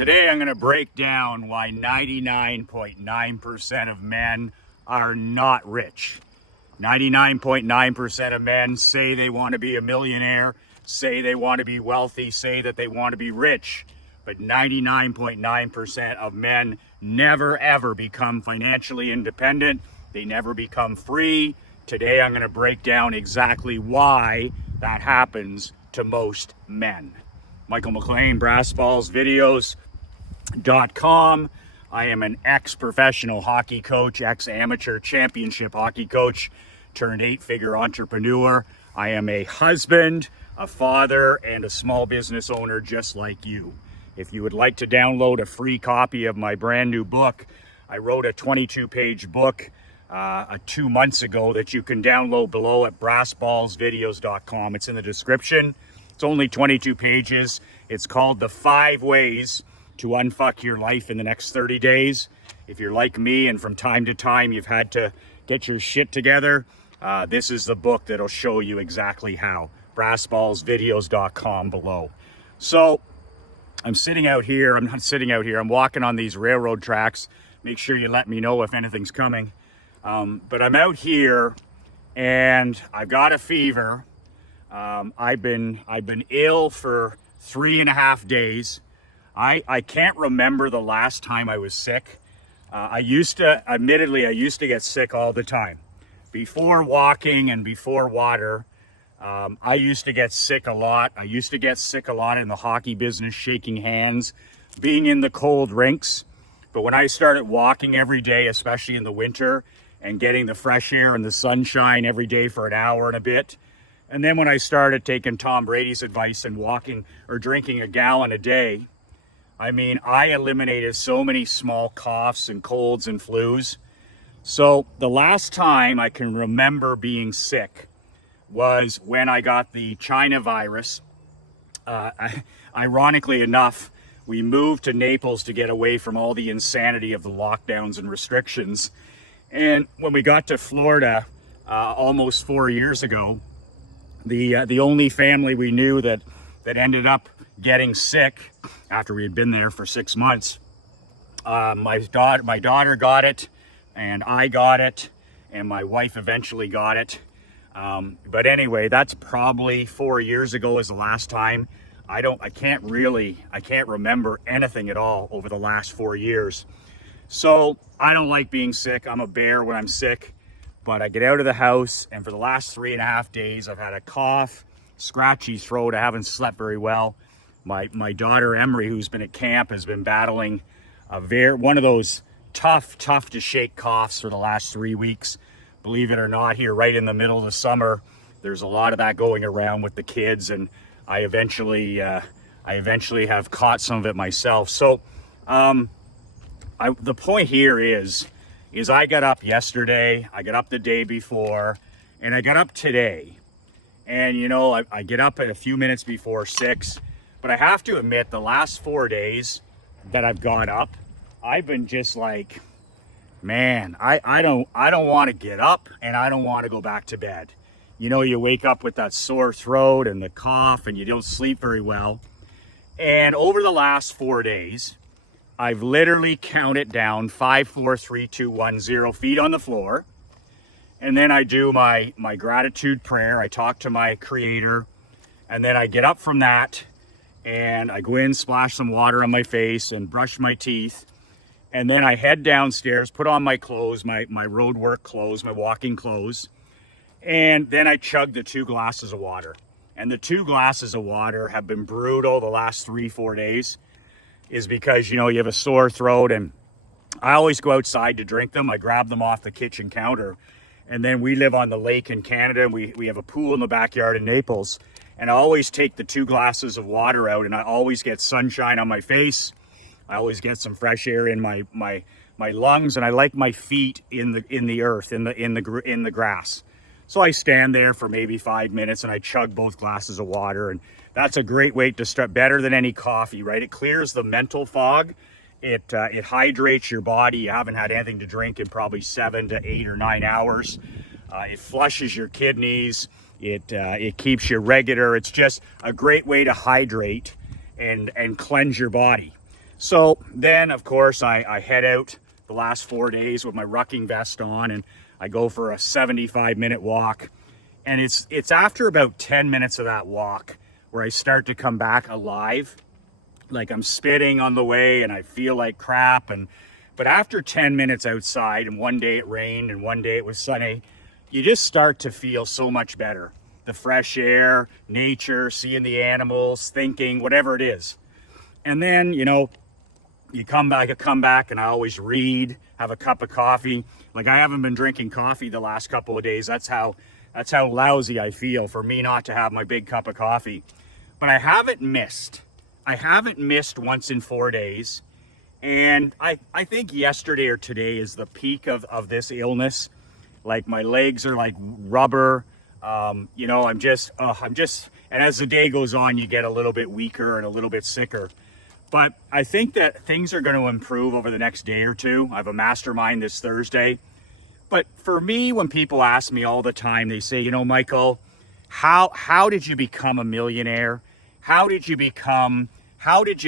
Today I'm going to break down why 99.9% of men are not rich. 99.9% of men say they want to be a millionaire, say they want to be wealthy, say that they want to be rich. But 99.9% of men never ever become financially independent. They never become free. Today I'm going to break down exactly why that happens to most men. Michael McLean, brassballsvideos.com. I am an ex-professional hockey coach, ex-amateur championship hockey coach, turned 8-figure entrepreneur. I am a husband, a father, and a small business owner just like you. If you would like to download a free copy of my brand new book, I wrote a 22-page book 2 months ago that you can download below at brassballsvideos.com. It's in the description. It's only 22 pages. It's called The 5 Ways to Unfuck Your Life in the Next 30 Days. If you're like me and from time to time you've had to get your shit together, this is the book that'll show you exactly how. brassballsvideos.com below. So I'm sitting out here. I'm not sitting out here. I'm walking on these railroad tracks. Make sure you let me know if anything's coming. But I'm out here and I've got a fever. I've been ill for 3.5 days. I can't remember the last time I was sick. Admittedly, I used to get sick all the time. Before walking and before water, I used to get sick a lot. I used to get sick a lot in the hockey business, shaking hands, being in the cold rinks. But when I started walking every day, especially in the winter, and getting the fresh air and the sunshine every day for an hour and a bit, and then when I started taking Tom Brady's advice and walking or drinking a gallon a day, I mean, I eliminated so many small coughs and colds and flus. So the last time I can remember being sick was when I got the China virus. Ironically enough, we moved to Naples to get away from all the insanity of the lockdowns and restrictions. And when we got to Florida almost 4 years ago, the only family we knew that ended up getting sick after we had been there for 6 months, my daughter got it, and I got it, and my wife eventually got it. But anyway, that's probably 4 years ago is the last time. I can't remember anything at all over the last 4 years. So I don't like being sick. I'm a bear when I'm sick. But I get out of the house, and for the last 3.5 days, I've had a cough, scratchy throat. I haven't slept very well. My daughter, Emery, who's been at camp, has been battling one of those tough to shake coughs for the last 3 weeks. Believe it or not, here right in the middle of the summer, there's a lot of that going around with the kids, and I eventually have caught some of it myself. So the point here is I got up yesterday, I got up the day before, and I got up today. And you know, I get up at a few minutes before 6, but I have to admit the last 4 days that I've got up, I've been just like, man, I don't want to get up, and I don't want to go back to bed. You know, you wake up with that sore throat and the cough, and you don't sleep very well. And over the last 4 days, I've literally counted down 5, 4, 3, 2, 1, 0 feet on the floor. And then I do my gratitude prayer. I talk to my creator. And then I get up from that and I go in, splash some water on my face and brush my teeth. And then I head downstairs, put on my clothes, my road work clothes, my walking clothes. And then I chug the 2 glasses of water. And the 2 glasses of water have been brutal the last 3-4 days. Is because, you know, you have a sore throat, and I always go outside to drink them. I grab them off the kitchen counter, and then we live on the lake in Canada, and we have a pool in the backyard in Naples, and I always take the 2 glasses of water out, and I always get sunshine on my face. I always get some fresh air in my lungs, and I like my feet in the earth, in the grass. So I stand there for maybe 5 minutes and I chug both glasses of water, and that's a great way to start, better than any coffee, right? It clears the mental fog. It hydrates your body. You haven't had anything to drink in probably 7 to 8 or 9 hours. It flushes your kidneys. It keeps you regular. It's just a great way to hydrate and cleanse your body. So then, of course, I head out the last 4 days with my rucking vest on, and I go for a 75-minute walk. And it's after about 10 minutes of that walk where I start to come back alive. Like I'm spitting on the way and I feel like crap. But after 10 minutes outside, and one day it rained and one day it was sunny, you just start to feel so much better. The fresh air, nature, seeing the animals, thinking, whatever it is. And then, you come back and I always read, have a cup of coffee. Like I haven't been drinking coffee the last couple of days. That's how lousy I feel for me not to have my big cup of coffee. But I haven't missed once in 4 days. And I think yesterday or today is the peak of this illness. Like my legs are like rubber. I'm just, and as the day goes on, you get a little bit weaker and a little bit sicker. But I think that things are going to improve over the next day or two. I have a mastermind this Thursday. But for me, when people ask me all the time, they say, Michael, how did you become a millionaire? How did you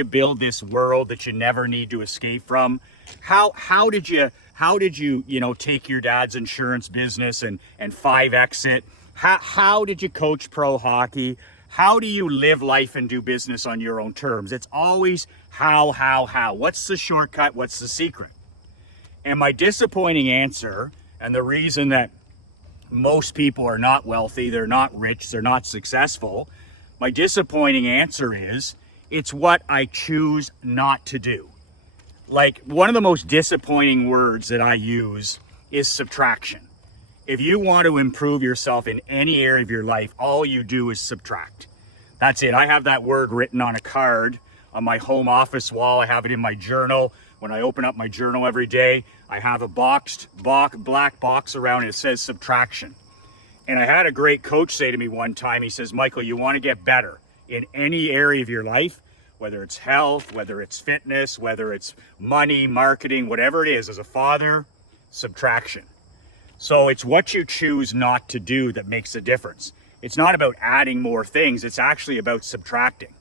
build this world that you never need to escape from? How did you take your dad's insurance business and 5X it? How did you coach pro hockey? How do you live life and do business on your own terms? It's always how. What's the shortcut? What's the secret? And my disappointing answer, and the reason that most people are not wealthy, they're not rich, they're not successful, my disappointing answer is, it's what I choose not to do. Like one of the most disappointing words that I use is subtraction. If you want to improve yourself in any area of your life, all you do is subtract. That's it. I have that word written on a card on my home office wall. I have it in my journal. When I open up my journal every day, I have a black box around it. It says subtraction. And I had a great coach say to me one time, he says, Michael, you want to get better in any area of your life, whether it's health, whether it's fitness, whether it's money, marketing, whatever it is, as a father, subtraction. So it's what you choose not to do that makes a difference. It's not about adding more things. It's actually about subtracting.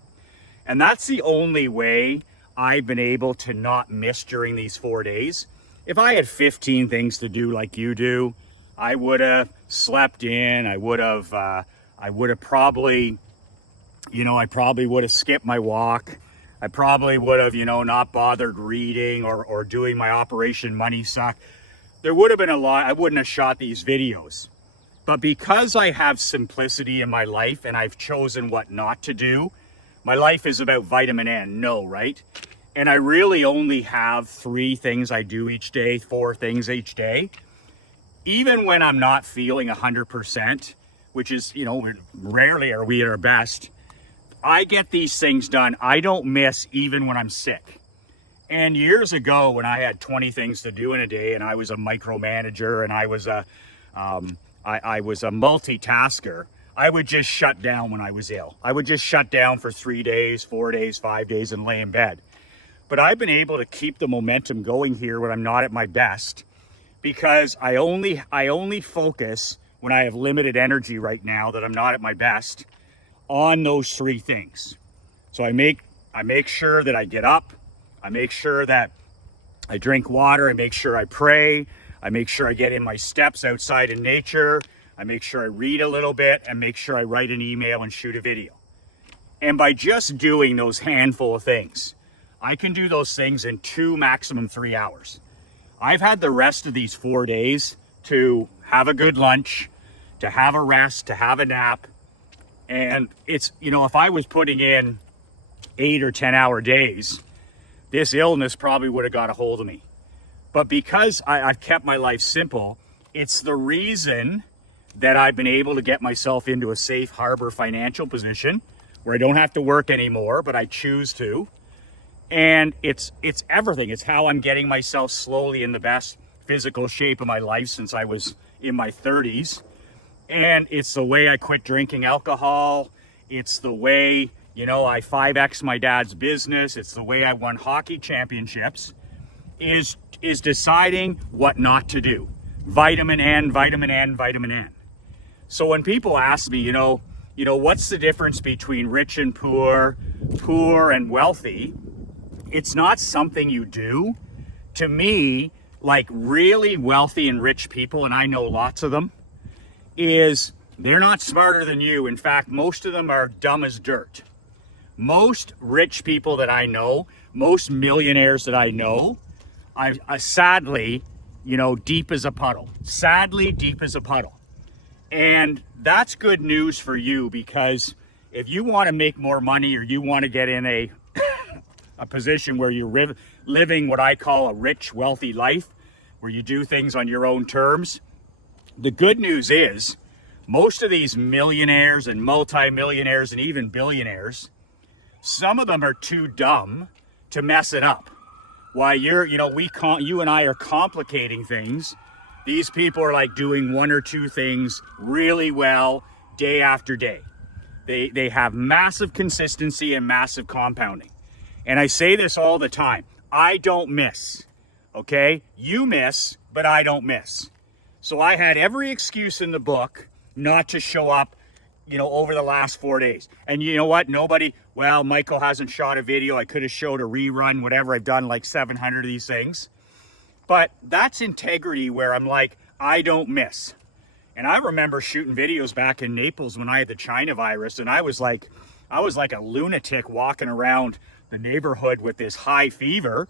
And that's the only way I've been able to not miss during these 4 days. If I had 15 things to do like you do, I would have slept in. I would have probably, I probably would have skipped my walk. I probably would have, not bothered reading or doing my Operation Money Suck. There would have been a lot. I wouldn't have shot these videos. But because I have simplicity in my life and I've chosen what not to do, my life is about vitamin N, right? And I really only have 3 things I do each day, 4 things each day. Even when I'm not feeling 100%, which is, rarely are we at our best, I get these things done. I don't miss even when I'm sick. And years ago, when I had 20 things to do in a day, and I was a micromanager, and I was a multitasker, I would just shut down when I was ill. I would just shut down for 3 days, 4 days, 5 days, and lay in bed. But I've been able to keep the momentum going here when I'm not at my best, because I only focus when I have limited energy right now that I'm not at my best on those 3 things. So I make sure that I get up. I make sure that I drink water. I make sure I pray. I make sure I get in my steps outside in nature. I make sure I read a little bit and make sure I write an email and shoot a video. And by just doing those handful of things, I can do those things in 2, maximum 3 hours. I've had the rest of these 4 days to have a good lunch, to have a rest, to have a nap. And it's, if I was putting in 8 or 10 hour days, this illness probably would have got a hold of me. But because I've kept my life simple, it's the reason that I've been able to get myself into a safe harbor financial position where I don't have to work anymore, but I choose to. And it's everything. It's how I'm getting myself slowly in the best physical shape of my life since I was in my 30s. And it's the way I quit drinking alcohol. It's the way, I 5X my dad's business. It's the way I won hockey championships, is deciding what not to do. Vitamin N, vitamin N, vitamin N. So when people ask me, what's the difference between rich and poor and wealthy? it's not something you do. To me, like really wealthy and rich people, and I know lots of them, is they're not smarter than you. In fact, most of them are dumb as dirt. Most rich people that I know, most millionaires that I know, I sadly, deep as a puddle. Sadly, deep as a puddle. And that's good news for you, because if you want to make more money, or you want to get in a position where you're living what I call a rich, wealthy life, where you do things on your own terms, the good news is most of these millionaires and multimillionaires and even billionaires, some of them are too dumb to mess it up. Why you and I are complicating things. These people are like doing one or two things really well day after day. They have massive consistency and massive compounding. And I say this all the time. I don't miss, okay? You miss, but I don't miss. So I had every excuse in the book not to show up, over the last 4 days. And you know what? Michael hasn't shot a video. I could have showed a rerun, whatever. I've done like 700 of these things. But that's integrity, where I'm like, I don't miss. And I remember shooting videos back in Naples when I had the China virus, and I was like a lunatic walking around the neighborhood with this high fever.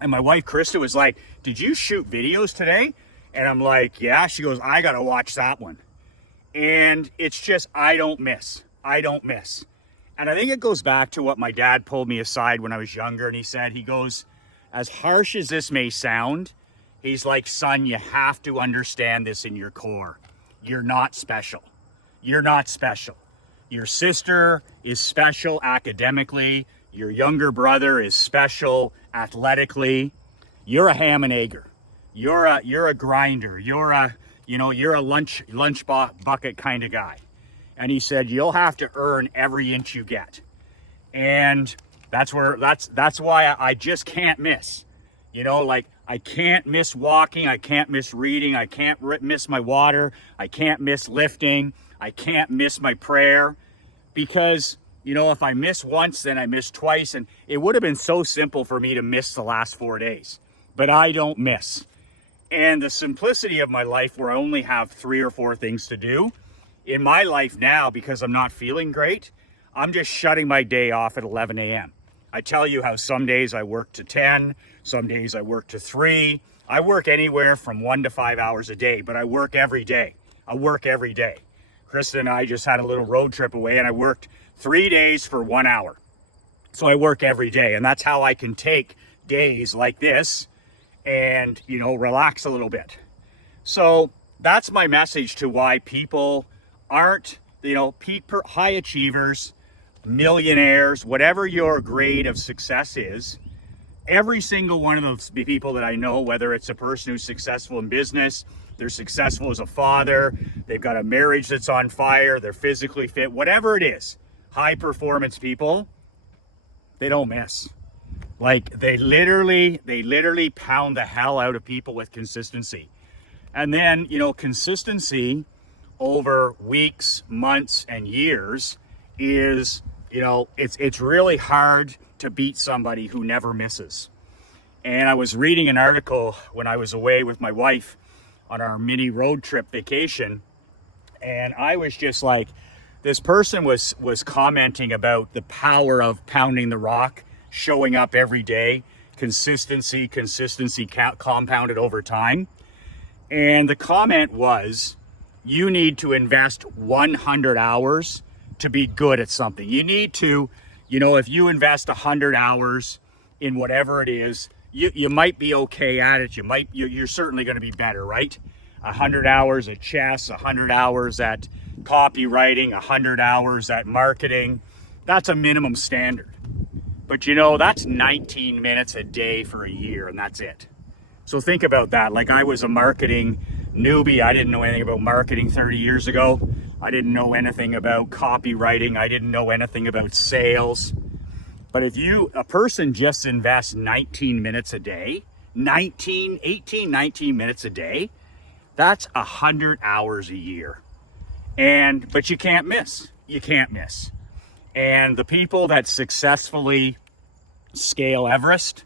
And my wife, Krista, was like, did you shoot videos today? And I'm like, yeah. She goes, I got to watch that one. And it's just, I don't miss. I don't miss. And I think it goes back to what my dad pulled me aside when I was younger. And he goes, as harsh as this may sound, he's like, son, you have to understand this in your core. You're not special. You're not special. Your sister is special academically. Your younger brother is special athletically. You're a ham and egger. You're a grinder. You're a lunch bucket kind of guy. And he said, you'll have to earn every inch you get. And that's why I just can't miss. I can't miss walking. I can't miss reading. I can't miss my water. I can't miss lifting. I can't miss my prayer, because, if I miss once, then I miss twice. And it would have been so simple for me to miss the last 4 days, but I don't miss. And the simplicity of my life, where I only have 3 or 4 things to do in my life now, because I'm not feeling great, I'm just shutting my day off at 11 a.m. I tell you how some days I work to 10, some days I work to 3. I work anywhere from 1 to 5 hours a day, but I work every day. I work every day. Krista and I just had a little road trip away, and I worked 3 days for 1 hour. So I work every day, and that's how I can take days like this and, relax a little bit. So that's my message to why people aren't, high achievers, millionaires, whatever your grade of success is. Every single one of those people that I know, whether it's a person who's successful in business, they're successful as a father, they've got a marriage that's on fire, they're physically fit, whatever it is, high performance people, they don't miss. Like they literally pound the hell out of people with consistency. And then, consistency over weeks, months, and years is, it's really hard to beat somebody who never misses. And I was reading an article when I was away with my wife on our mini road trip vacation, and I was just like, this person was commenting about the power of pounding the rock, showing up every day, consistency compounded over time. And the comment was, you need to invest 100 hours to be good at something. You need to, if you invest 100 hours in whatever it is, you might be okay at it. You're certainly going to be better, right? 100 hours at chess, 100 hours at copywriting, 100 hours at marketing. That's a minimum standard. But that's 19 minutes a day for a year, and that's it. So think about that. Like, I was a marketing newbie. I didn't know anything about marketing 30 years ago. I didn't know anything about copywriting. I didn't know anything about sales. But if a person just invests 19 minutes a day, 19 minutes a day, that's 100 hours a year. But you can't miss. You can't miss. And the people that successfully scale Everest.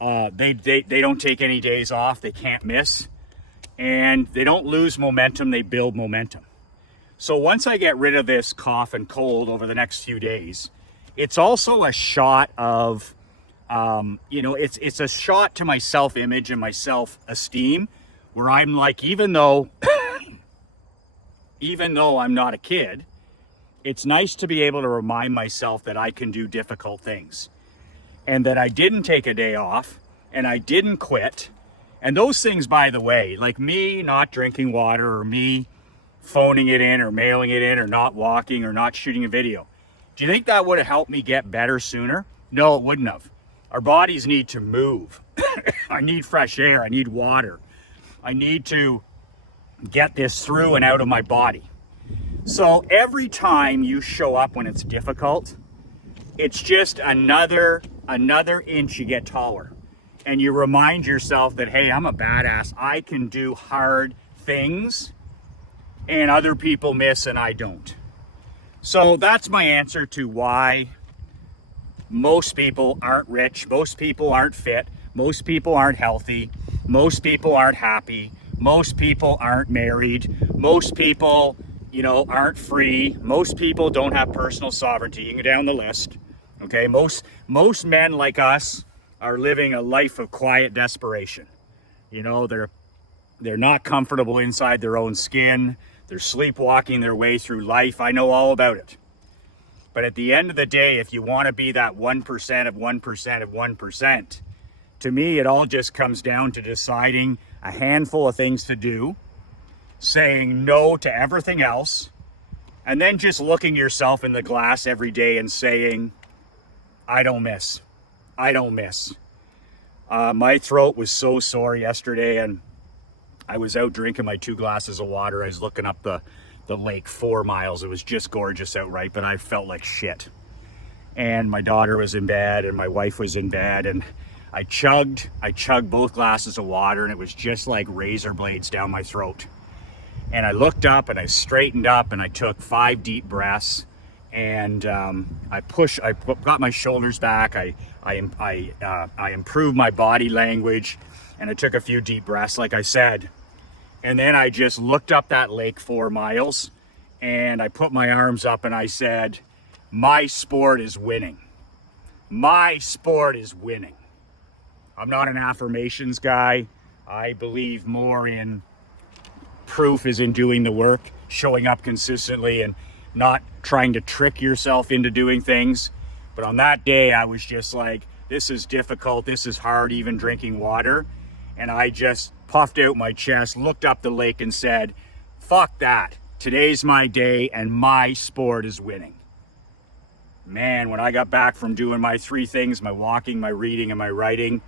They don't take any days off. They can't miss. And they don't lose momentum. They build momentum. So once I get rid of this cough and cold over the next few days, it's also a shot of, it's a shot to my self-image and my self-esteem, where I'm like, even though I'm not a kid, it's nice to be able to remind myself that I can do difficult things, and that I didn't take a day off, and I didn't quit. And those things, by the way, like me not drinking water, or me phoning it in, or mailing it in, or not walking, or not shooting a video, do you think that would have helped me get better sooner? No, it wouldn't have. Our bodies need to move. I need fresh air. I need water. I need to get this through and out of my body. So every time you show up when it's difficult, it's just another inch you get taller. And you remind yourself that, hey, I'm a badass. I can do hard things, and other people miss and I don't. So that's my answer to why most people aren't rich, most people aren't fit, most people aren't healthy, most people aren't happy, most people aren't married, most people, aren't free, most people don't have personal sovereignty. You can go down the list. Okay, most men like us are living a life of quiet desperation. They're not comfortable inside their own skin. They're sleepwalking their way through life. I know all about it. But at the end of the day, if you want to be that 1% of 1% of 1%, to me, it all just comes down to deciding a handful of things to do, saying no to everything else, and then just looking yourself in the glass every day and saying, I don't miss. I don't miss. My throat was so sore yesterday, and I was out drinking my 2 glasses of water. I was looking up the lake 4 miles. It was just gorgeous outright, but I felt like shit. And my daughter was in bed, and my wife was in bed, and I chugged both glasses of water, and it was just like razor blades down my throat. And I looked up, and I straightened up, and I took 5 deep breaths, and I got my shoulders back. I improved my body language, and I took a few deep breaths, like I said. And then I just looked up that lake 4 miles, and I put my arms up, and I said, my sport is winning. My sport is winning. I'm not an affirmations guy. I believe more in proof is in doing the work, showing up consistently, and not trying to trick yourself into doing things. But on that day, I was just like, this is difficult. This is hard, even drinking water. And I just puffed out my chest, looked up the lake, and said, fuck that. Today's my day, and my sport is winning. Man, when I got back from doing my 3 things, my walking, my reading, and my writing,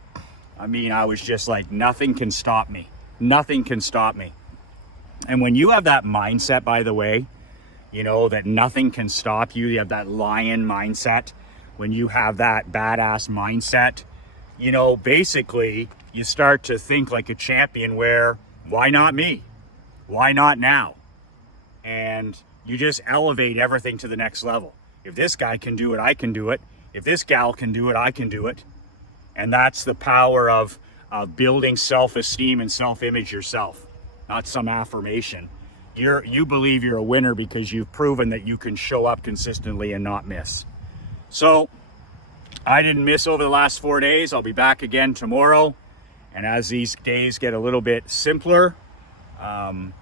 I was just like, nothing can stop me. Nothing can stop me. And when you have that mindset, by the way, that nothing can stop you, you have that lion mindset. When you have that badass mindset, basically you start to think like a champion, where, why not me? Why not now? And you just elevate everything to the next level. If this guy can do it, I can do it. If this gal can do it, I can do it. And that's the power of building self-esteem and self-image yourself, not some affirmation. You believe you're a winner because you've proven that you can show up consistently and not miss. So I didn't miss over the last 4 days. I'll be back again tomorrow. And as these days get a little bit simpler, I'll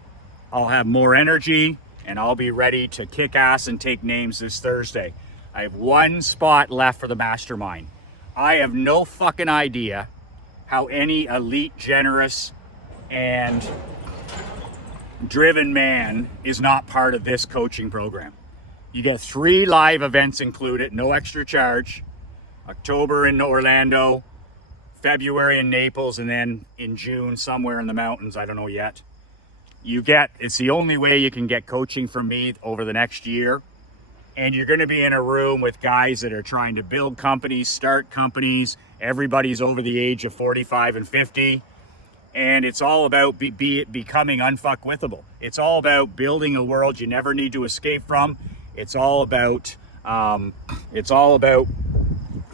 have more energy, and I'll be ready to kick ass and take names this Thursday. I have 1 spot left for the mastermind. I have no fucking idea how any elite, generous, and driven man is not part of this coaching program. You get 3 live events included, no extra charge. October in Orlando, February in Naples, and then in June somewhere in the mountains, I don't know yet. It's the only way you can get coaching from me over the next year. And you're going to be in a room with guys that are trying to build companies, start companies. Everybody's over the age of 45 and 50. And it's all about becoming unfuckwithable. It's all about building a world you never need to escape from. It's all about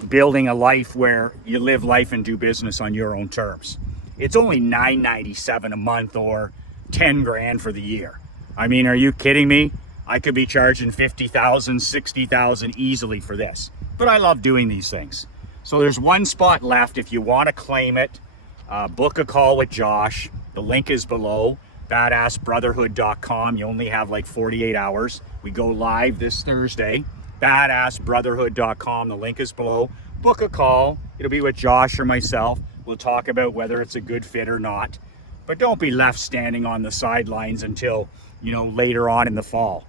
building a life where you live life and do business on your own terms. It's only $9.97 a month or 10 grand for the year. I mean, are you kidding me? I could be charging 50,000, 60,000 easily for this, but I love doing these things. So there's one spot left. If you want to claim it, book a call with Josh. The link is below, badassbrotherhood.com. You only have like 48 hours. We go live this Thursday, badassbrotherhood.com. The link is below. Book a call. It'll be with Josh or myself. We'll talk about whether it's a good fit or not. But don't be left standing on the sidelines until, later on in the fall.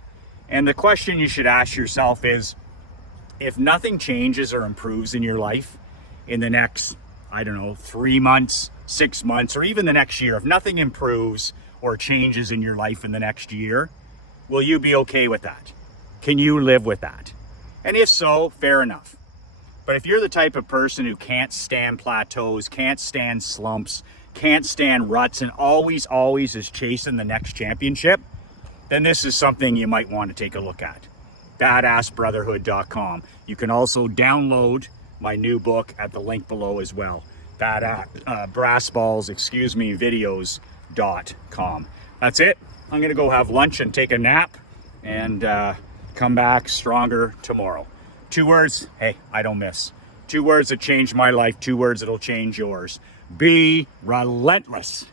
And the question you should ask yourself is, if nothing changes or improves in your life in the next, 3 months, 6 months, or even the next year, if nothing improves or changes in your life in the next year, will you be okay with that? Can you live with that? And if so, fair enough. But if you're the type of person who can't stand plateaus, can't stand slumps, can't stand ruts, and always is chasing the next championship, then this is something you might want to take a look at. badassbrotherhood.com. You can also download my new book at the link below as well. videos.com. That's it. I'm going to go have lunch and take a nap and come back stronger tomorrow. 2 words, hey, I don't miss. 2 words that changed my life, 2 words that'll change yours. Be relentless.